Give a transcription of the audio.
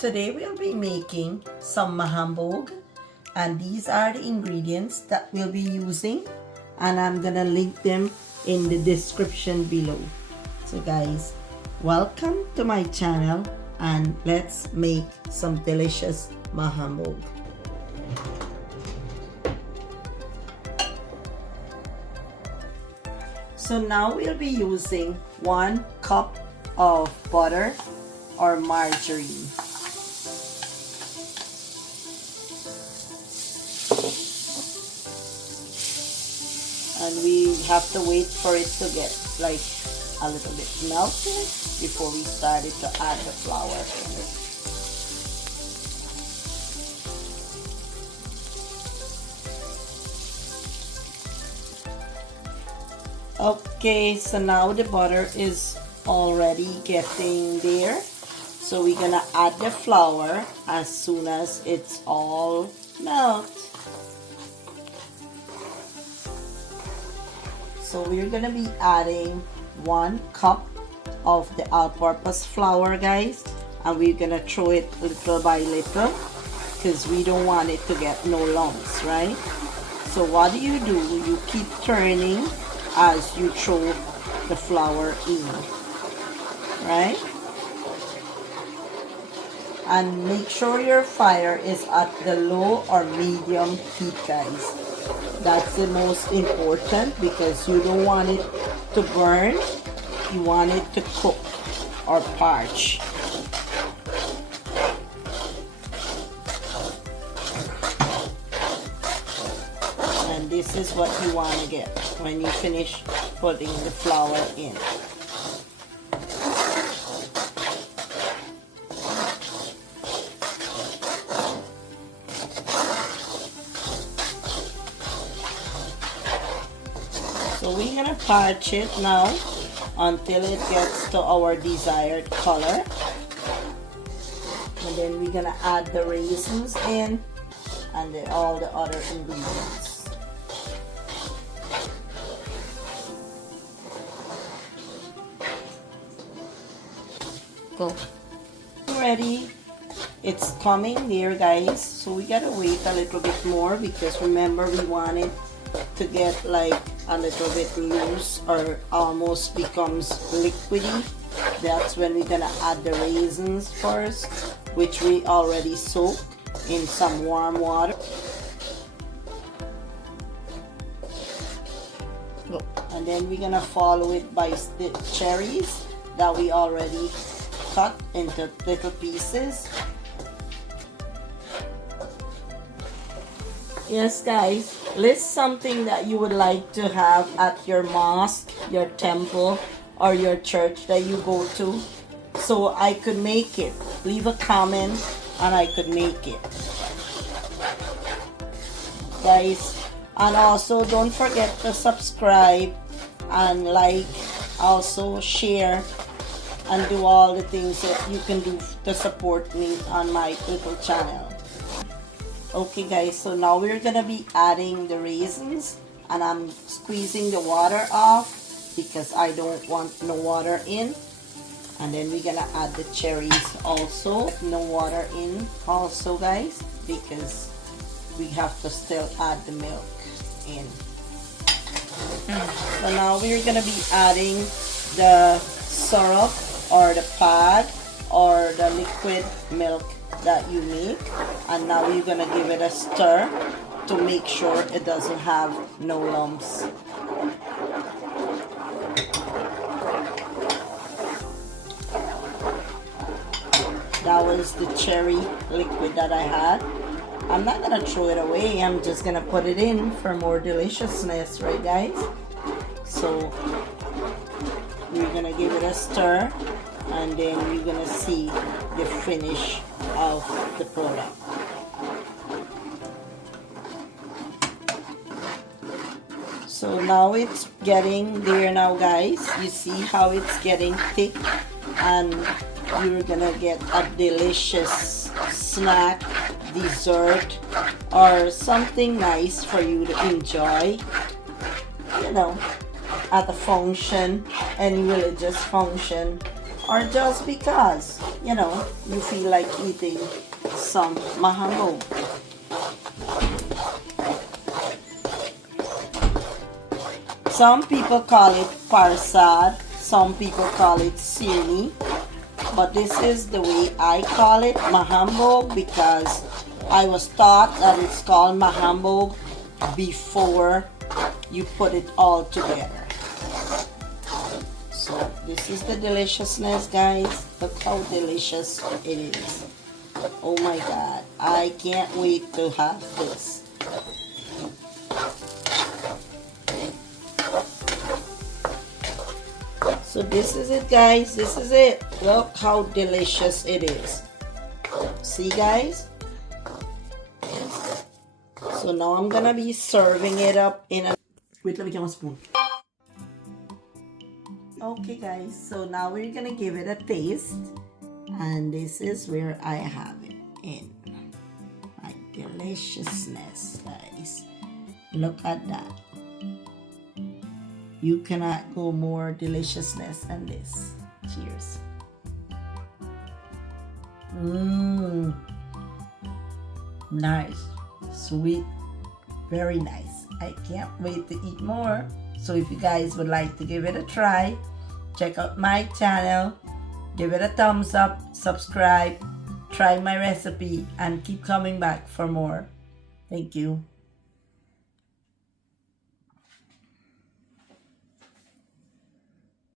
Today we'll be making some Mahamboug, and these are the ingredients that we'll be using, and I'm gonna link them in the description below. So guys, welcome to my channel and let's make some delicious Mahamboug. So now we'll be using 1 cup of butter or margarine. And we have to wait for it to get like a little bit melted before we started to add the flour in it. Okay, so now the butter is already getting there. So we're gonna add the flour as soon as it's all melted. So we're gonna be adding 1 cup of the all-purpose flour, guys, and we're gonna throw it little by little because we don't want it to get no lumps, right? So what do? You keep turning as you throw the flour in, right? And make sure your fire is at the low or medium heat, guys. That's the most important because you don't want it to burn. You want it to cook or parch. And this is what you want to get when you finish putting the flour in. So we're gonna parch it now until it gets to our desired color. And then we're gonna add the raisins in and all the other ingredients. Go. Ready. It's coming there, guys. So we gotta wait a little bit more because remember we want it to get like a little bit loose or almost becomes liquidy. That's when we're gonna add the raisins first, which we already soaked in some warm water. And then we're gonna follow it by the cherries that we already cut into little pieces. Yes, guys, list something that you would like to have at your mosque, your temple, or your church that you go to so I could make it. Leave a comment and I could make it. Guys, and also don't forget to subscribe and like, also share and do all the things that you can do to support me on my little channel. Okay guys, so now we're gonna be adding the raisins and I'm squeezing the water off because I don't want no water in. And then we're gonna add the cherries also, no water in also, guys, because we have to still add the milk in. So now we're gonna be adding the syrup or the pad or the liquid milk that you make, and now you're gonna give it a stir to make sure it doesn't have no lumps. That was the cherry liquid that I had. I'm not gonna throw it away, I'm just gonna put it in for more deliciousness, right guys? So we're gonna give it a stir and then you're gonna see the finish of the product. So now it's getting there now, guys. You see how it's getting thick, and you're gonna get a delicious snack, dessert, or something nice for you to enjoy, you know, at a function, any religious function, or just because, you know, you feel like eating some Mahamboug. Some people call it Parsad, some people call it sirnie, but this is the way I call it, Mahamboug, because I was taught that it's called Mahamboug before you put it all together. So this is the deliciousness, guys. Look how delicious it is. Oh my God, I can't wait to have this. So this is it, guys. This is it. Look how delicious it is. See, guys? So now I'm gonna be serving it up in a... Wait, let me get one spoon. Okay, guys. So now we're gonna give it a taste. And this is where I have it in. My deliciousness, guys. Look at that. You cannot go more deliciousness than this. Cheers. Nice, sweet, very nice. I can't wait to eat more. So if you guys would like to give it a try, check out my channel, give it a thumbs up, subscribe, try my recipe, and keep coming back for more. Thank you.